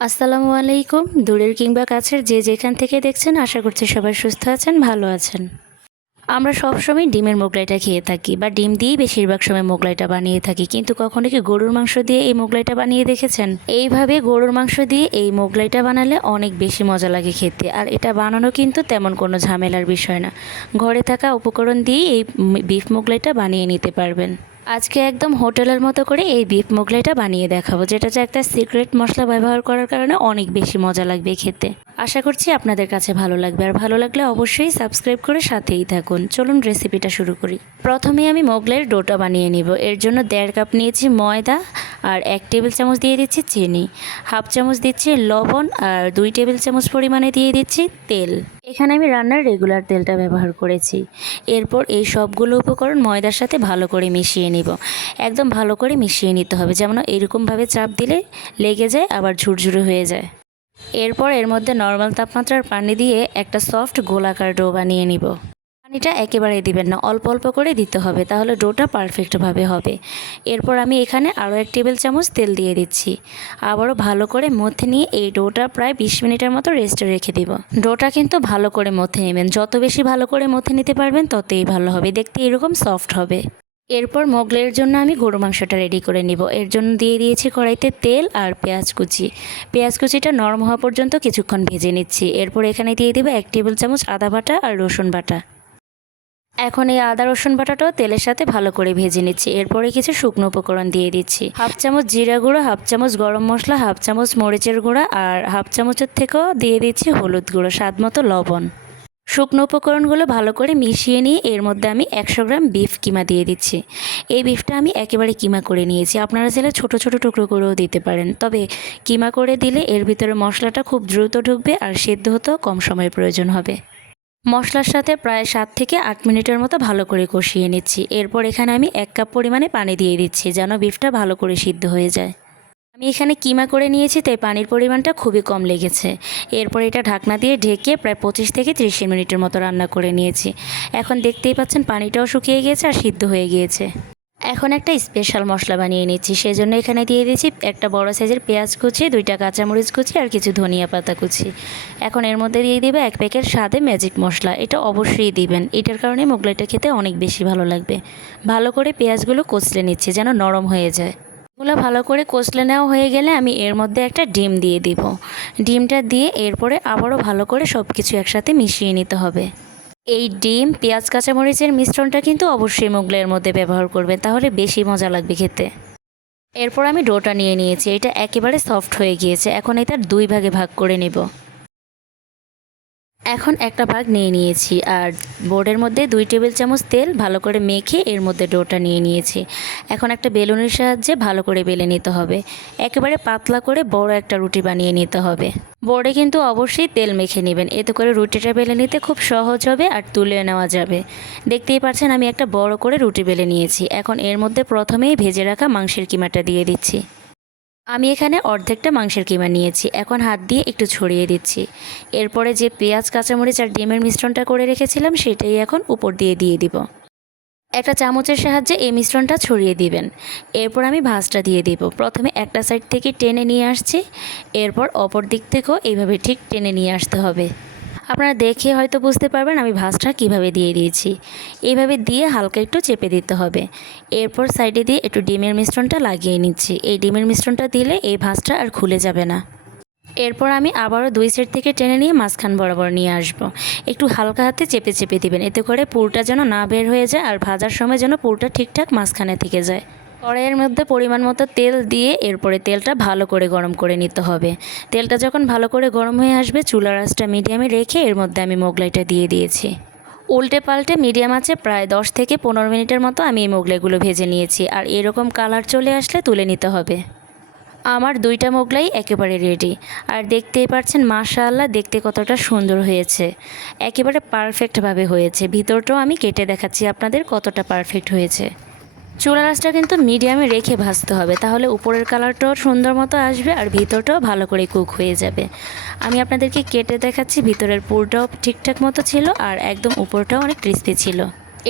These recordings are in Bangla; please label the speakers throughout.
Speaker 1: আসসালামু আলাইকুম। দূরের কিংবা কাছের যে যেখান থেকে দেখছেন, আশা করছি সবাই সুস্থ আছেন, ভালো আছেন। আমরা সবসময় ডিমের মোগলাইটা খেয়ে থাকি বা ডিম দিয়েই বেশিরভাগ সময় মোগলাইটা বানিয়ে থাকি। কিন্তু কখনো কি গরুর মাংস দিয়ে এই মোগলাইটা বানিয়ে দেখেছেন? এইভাবে গরুর মাংস দিয়ে এই মোগলাইটা বানালে অনেক বেশি মজা লাগে খেতে। আর এটা বানানো কিন্তু তেমন কোনো ঝামেলার বিষয় না। ঘরে থাকা উপকরণ দিয়েই এই বিফ মোগলাইটা বানিয়ে নিতে পারবেন। আজকে একদম হোটেলের মতো করে এই বিফ মোগলাইটা বানিয়ে দেখাবো, যেটা যে একটা সিক্রেট মশলা ব্যবহার করার কারণে অনেক বেশি মজা লাগবে খেতে। আশা করছি আপনাদের কাছে ভালো লাগবে, আর ভালো লাগলে অবশ্যই সাবস্ক্রাইব করে সাথেই থাকুন। চলুন রেসিপিটা শুরু করি। প্রথমে আমি মোগলাইয়ের ডোটা বানিয়ে নিব, এর জন্য দেড় কাপ নিয়েছি ময়দা আর এক টেবিল চামচ দিয়ে দিচ্ছি চিনি, হাফ চামচ দিচ্ছি লবণ আর দুই টেবিল চামচ পরিমাণে দিয়ে দিচ্ছি তেল। এখানে আমি রান্নার রেগুলার তেলটা ব্যবহার করেছি। এরপর এই সবগুলো উপকরণ ময়দার সাথে ভালো করে মিশিয়ে নিব। একদম ভালো করে মিশিয়ে নিতে হবে, যেমন এরকমভাবে চাপ দিলে লেগে যায়, আবার ঝুরঝুরে হয়ে যায়। এরপর এর মধ্যে নর্মাল তাপমাত্রার পানি দিয়ে একটা সফট গোলাকার ডো বানিয়ে নিব। পানিটা একেবারে দিবেন না, অল্প অল্প করে দিতে হবে, তাহলে ডোটা পারফেক্টভাবে হবে। এরপর আমি এখানে আরও এক টেবিল চামচ তেল দিয়ে দিচ্ছি। আবারও ভালো করে মধ্যে নিয়ে এই ডোটা প্রায় বিশ মিনিটের মতো রেস্টে রেখে দিব। ডোটা কিন্তু ভালো করে মধ্যে নেবেন, যত বেশি ভালো করে মধ্যে নিতে পারবেন ততই ভালো হবে, দেখতে এরকম সফট হবে। এরপর মোগলের জন্য আমি গরু মাংসটা রেডি করে নিব। এর জন্য দিয়ে দিয়েছি কড়াইতে তেল আর পেঁয়াজ কুচি। পেঁয়াজ কুচিটা নরম হওয়া পর্যন্ত কিছুক্ষণ ভেজে নিচ্ছি। এরপর এখানে দিয়ে দেবো এক টেবিল চামচ আদা বাটা আর রসুন বাটা। এখন এই আদা, রসুন বাটাটাও তেলের সাথে ভালো করে ভেজে নিচ্ছি। এরপরে কিছু শুকনো উপকরণ দিয়ে দিচ্ছি। হাফ চামচ জিরা গুঁড়ো, হাফ চামচ গরম মশলা, হাফ চামচ মরিচের গুঁড়া আর হাফ চামচের থেকেও দিয়ে দিচ্ছি হলুদ গুঁড়ো, স্বাদ মতো লবণ। শুকনো উপকরণগুলো ভালো করে মিশিয়ে নিয়ে এর মধ্যে আমি একশো গ্রাম বিফ কিমা দিয়ে দিচ্ছি। এই বিফটা আমি একেবারে কিমা করে নিয়েছি। আপনারা চাইলে ছোট ছোট টুকরো করেও দিতে পারেন। তবে কিমা করে দিলে এর ভিতরে মশলাটা খুব দ্রুত ঢুকবে আর সেদ্ধ হতেও কম সময় প্রয়োজন হবে। মশলার সাথে প্রায় সাত থেকে আট মিনিটের মতো ভালো করে কষিয়ে নিচ্ছি। এরপর এখানে আমি এক কাপ পরিমাণে পানি দিয়ে দিচ্ছি, যেন বিফটা ভালো করে সিদ্ধ হয়ে যায়। আমি এখানে কিমা করে নিয়েছি, তাই পানির পরিমাণটা খুবই কম লেগেছে। এরপর এটা ঢাকনা দিয়ে ঢেকে প্রায় পঁচিশ থেকে ত্রিশ মিনিটের মতো রান্না করে নিয়েছি। এখন দেখতেই পাচ্ছেন পানিটাও শুকিয়ে গিয়েছে আর সিদ্ধ হয়ে গিয়েছে। এখন একটা স্পেশাল মশলা বানিয়ে নিচ্ছি। সেই জন্য এখানে দিয়ে দিয়েছি একটা বড় সাইজের পেঁয়াজ কুচি, দুইটা কাঁচামরিচ কুচি আর কিছু ধনিয়া পাতা কুচি। এখন এর মধ্যে দিয়ে দিবে এক প্যাকেট স্বাদে ম্যাজিক মশলা। এটা অবশ্যই দিবেন। এটার কারণে মোগলাইটা খেতে অনেক বেশি ভালো লাগবে। ভালো করে পেঁয়াজগুলো কচলে নিচ্ছি যেন নরম হয়ে যায়। এগুলো ভালো করে কষলে নেওয়া হয়ে গেলে আমি এর মধ্যে একটা ডিম দিয়ে দিব। ডিমটা দিয়ে এরপরে আবারও ভালো করে সব কিছু একসাথে মিশিয়ে নিতে হবে। এই ডিম, পেঁয়াজ, কাঁচামরিচের মিশ্রণটা কিন্তু অবশ্যই মোগলাইয়ের মধ্যে ব্যবহার করবেন, তাহলে বেশি মজা লাগবে খেতে। এরপর আমি ডোটা নিয়ে নিয়েছি, এটা একেবারে সফট হয়ে গিয়েছে, এখন এটা দুই ভাগে ভাগ করে নেব। এখন একটা ভাগ নিয়ে নিয়েছি আর বোর্ডের মধ্যে দুই টেবিল চামচ তেল ভালো করে মেখে এর মধ্যে ডোটা নিয়ে নিয়েছি। এখন একটা বেলুনের সাহায্যে ভালো করে বেলে নিতে হবে। একেবারে পাতলা করে বড় একটা রুটি বানিয়ে নিতে হবে। বোর্ডে কিন্তু অবশ্যই তেল মেখে নেবেন। এতে করে রুটিটা বেলে নিতে খুব সহজ হবে আর তুলে নেওয়া যাবে। দেখতেই পাচ্ছেন আমি একটা বড় করে রুটি বেলে নিয়েছি। এখন এর মধ্যে প্রথমেই ভেজে রাখা মাংসের কিমাটা দিয়ে দিচ্ছি। আমি এখানে অর্ধেকটা মাংসের কিমা নিয়েছি। এখন হাত দিয়ে একটু ছড়িয়ে দিচ্ছি। এরপরে যে পেঁয়াজ, কাঁচামরিচ আর ডিমের মিশ্রণটা করে রেখেছিলাম, সেটাই এখন উপর দিয়ে দিয়ে দিব। একটা চামচের সাহায্যে এই মিশ্রণটা ছড়িয়ে দিবেন। এরপর আমি ভাজটা দিয়ে দিব। প্রথমে একটা সাইড থেকে টেনে নিয়ে আসছি। এরপর অপর দিক থেকেও এইভাবে ঠিক টেনে নিয়ে আসতে হবে। আপনারা দেখে হয়তো বুঝতে পারবেন আমি ভাঁজটা কীভাবে দিয়ে দিয়েছি। এইভাবে দিয়ে হালকা একটু চেপে দিতে হবে। এরপর সাইডে দিয়ে একটু ডিমের মিশ্রণটা লাগিয়ে নিচ্ছি। এই ডিমের মিশ্রণটা দিলে এই ভাঁজটা আর খুলে যাবে না। এরপর আমি আবারও দুই সাইড থেকে টেনে নিয়ে মাঝখান বরাবর নিয়ে আসব। একটু হালকা হাতে চেপে চেপে দিবেন। এতে করে পুরটা যেন না বের হয়ে যায় আর ভাজার সময় যেন পুরটা ঠিকঠাক মাঝখানে থেকে যায়। কড়াইয়ের মধ্যে পরিমাণ মতো তেল দিয়ে এরপরে তেলটা ভালো করে গরম করে নিতে হবে। তেলটা যখন ভালো করে গরম হয়ে আসবে, চুলার আঁচটা মিডিয়ামে রেখে এর মধ্যে আমি মোগলাইটা দিয়ে দিয়েছি। উল্টে পাল্টে মিডিয়াম আছে প্রায় দশ থেকে পনেরো মিনিটের মতো আমি এই মোগলাইগুলো ভেজে নিয়েছি আর এরকম কালার চলে আসলে তুলে নিতে হবে। আমার দুইটা মোগলাই একেবারে রেডি আর দেখতেই পাচ্ছেন, মাশাআল্লাহ, দেখতে কতটা সুন্দর হয়েছে। একেবারে পারফেক্টভাবে হয়েছে। ভিতরটাও আমি কেটে দেখাচ্ছি আপনাদের কতটা পারফেক্ট হয়েছে। চুলা রাসটা কিন্তু মিডিয়ামে রেখে ভাজতে হবে। তাহলে উপরের কালারটাও সুন্দর মতো আসবে আর ভিতরটাও ভালো করে কুক হয়ে যাবে। আমি আপনাদেরকে কেটে দেখাচ্ছি, ভিতরের পুরটাও ঠিকঠাক মতো ছিল আর একদম উপরটাও অনেক ক্রিস্পি ছিল।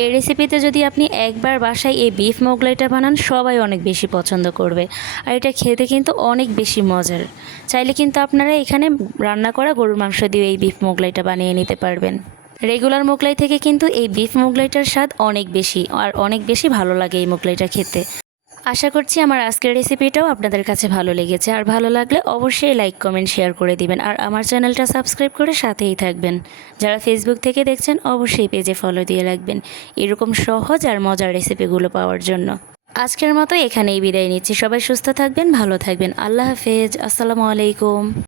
Speaker 1: এই রেসিপিতে যদি আপনি একবার বাসায় এই বিফ মোগলাইটা বানান, সবাই অনেক বেশি পছন্দ করবে। আর এটা খেতে কিন্তু অনেক বেশি মজার। চাইলে কিন্তু আপনারা এখানে রান্না করা গরুর মাংস দিয়ে এই বিফ মোগলাইটা বানিয়ে নিতে পারবেন। রেগুলার মোগলাই থেকে কিন্তু এই বিফ মোগলাইটার স্বাদ অনেক বেশি, আর অনেক বেশি ভালো লাগে এই মোগলাইটা খেতে। আশা করছি আমার আজকের রেসিপিটাও আপনাদের কাছে ভালো লেগেছে, আর ভালো লাগলে অবশ্যই লাইক কমেন্ট শেয়ার করে দিবেন, আর আমার চ্যানেলটা সাবস্ক্রাইব করে সাথেই থাকবেন। যারা ফেসবুক থেকে দেখছেন, অবশ্যই পেজে ফলো দিয়ে রাখবেন, এরকম সহজ আর মজার রেসিপিগুলো পাওয়ার জন্য। আজকের মতো এখানেই বিদায় নিচ্ছি, সবাই সুস্থ থাকবেন, ভালো থাকবেন, আল্লাহ হাফেজ, আসসালামু আলাইকুম।